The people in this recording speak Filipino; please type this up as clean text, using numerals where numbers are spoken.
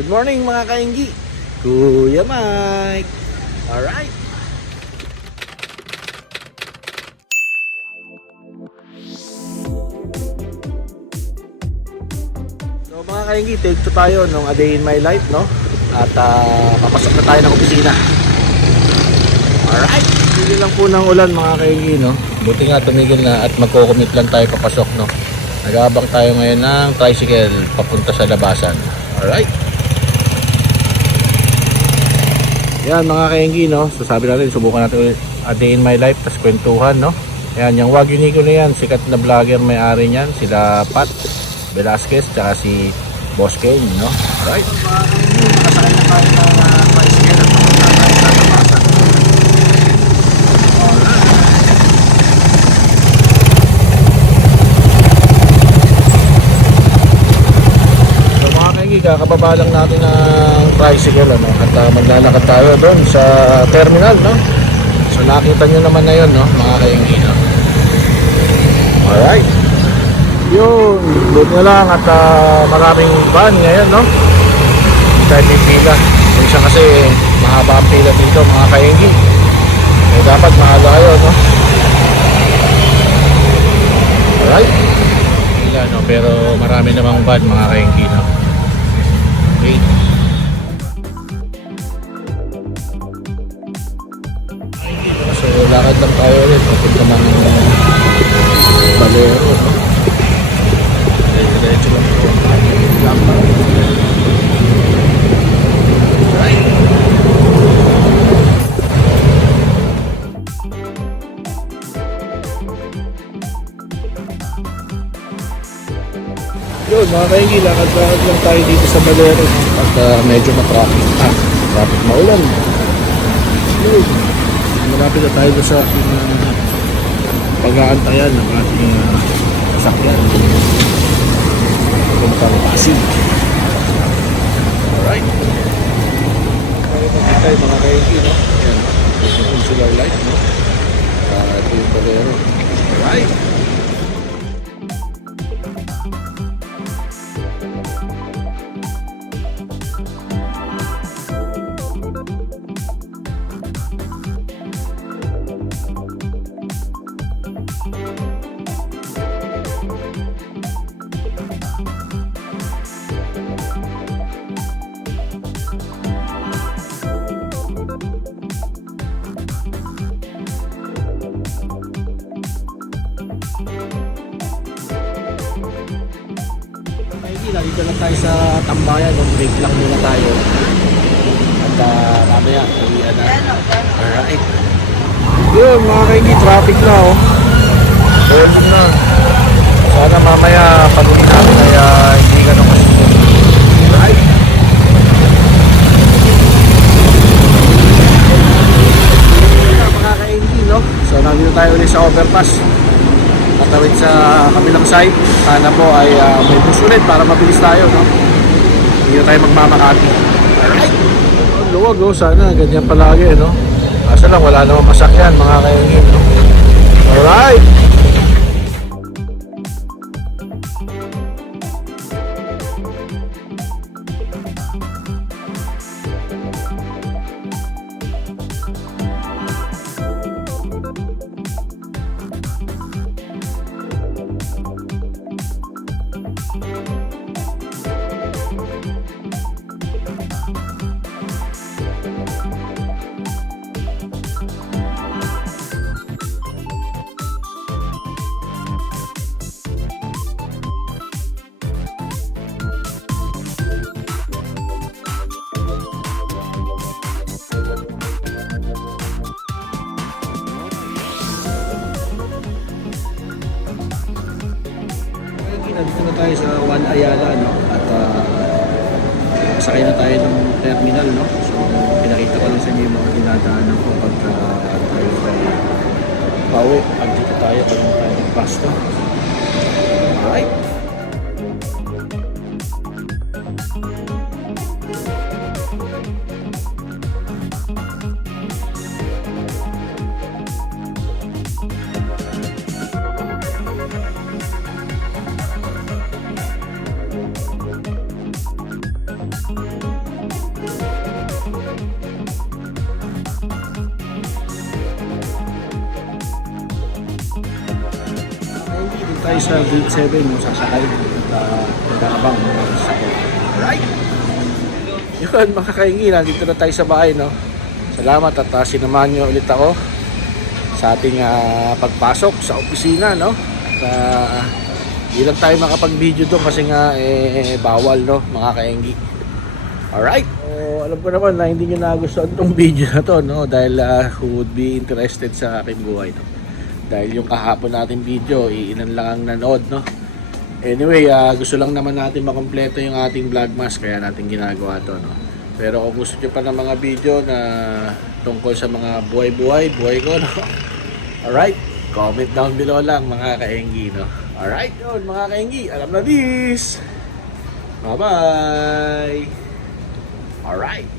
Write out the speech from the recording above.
Good morning mga kainggi. Kuya Mike. Alright. So mga kainggi, take 2 tayo nung A Day in My Life, no? At papasok na tayo ng opisina. Alright. Tigil lang po ng ulan mga kainggi, no? Buti nga tumigil na at magko-commit lang tayo papasok, no? Nag-aabang tayo ngayon ng tricycle papunta sa labasan. Alright. Yan mga kainggi, no? So sabi natin, subukan natin ulit A Day in My Life, tas kwentuhan, no? Yan, yung Wagyu Nico na yan, sikat na vlogger may-ari niyan, sila Pat Velasquez, tsaka si Boss Kane, no? Alright. Mga kainggi, makasakay na tayo ng tricycle at papunta tayo sa labasan. Alright. Kakababa lang natin ng tricycle, ano? At maglalakad tayo doon sa terminal, no? So nakita nyo naman na yun, no? Mga kainggi, no? Alright. Yun, buti na lang at maraming van ngayon, no? Hindi tayo pipila. Minsan kasi mahaba ang pila dito, mga kainggi. Eh dapat mahala kayo, no? Alright. Pila, no? Pero marami namang van, mga kainggi, no? Okay. So lakad lang tayo ulit papunta ng Valero, no? Diretso lang ito. Right. Yun mga kainggi, lakad lang tayo dito sa Valero at medyo ma-traffic traffic maulan. Yun, malapit na tayo sa ating pag-aantayan ng ating sasakyan puntang Pasig. Alright, makikita tayo mga kainggi, no? Yan, yung insular light, no? Ito yung Valero. Alright. Dito lang tayo sa tambayan, break lang muna tayo at mamaya uwian na. Alright. Yun mga kainggi, traffic na, oh. Traffic na. Sana mamaya pag uwi namin ay hindi ganun masinip. Alright. Mga kainggi, no? So nandito tayo ulit sa overpass, patawid sa kabilang side. Sana po ay may bus ulit para mabilis tayo, no? Hindi na tayo magmamakati. Alright. Luwag, oh. Sana ganyan palagi, no? Asa lang wala namang masakyan mga kainggi, no? Alright. Dito na tayo sa Juan Ayala, no? At sakay na tayo ng terminal, no? So pinakita ko lang sa inyo yung mga dinadaanan ko pag tayo pauwi. Pag dito tayo, pag tayo ng pasta. Alright. tayo sa gate 7, no, sasakay at mag-aabang ng sasakay. Alright! Yun mga kaingi, nandito na tayo sa bahay, no. Salamat at sinamahan nyo ulit ako sa ating pagpasok sa opisina, no. At hindi lang tayo makapag-video doon kasi nga bawal, no, mga kaingi. Alright, so, alam ko naman na hindi nyo nagustuhan itong video na to, no, dahil who would be interested sa aking buhay, no? Dahil yung kahapon natin video, ilan lang ang nanood, no. Anyway, gusto lang naman natin makompleto yung ating vlogmas, kaya natin ginagawa to, no. Pero kung gusto nyo pa ng mga video na tungkol sa mga buhay ko, no. Alright, comment down below lang mga kaengi, no. Alright, yun mga kaengi, alam na this. Bye bye. Alright.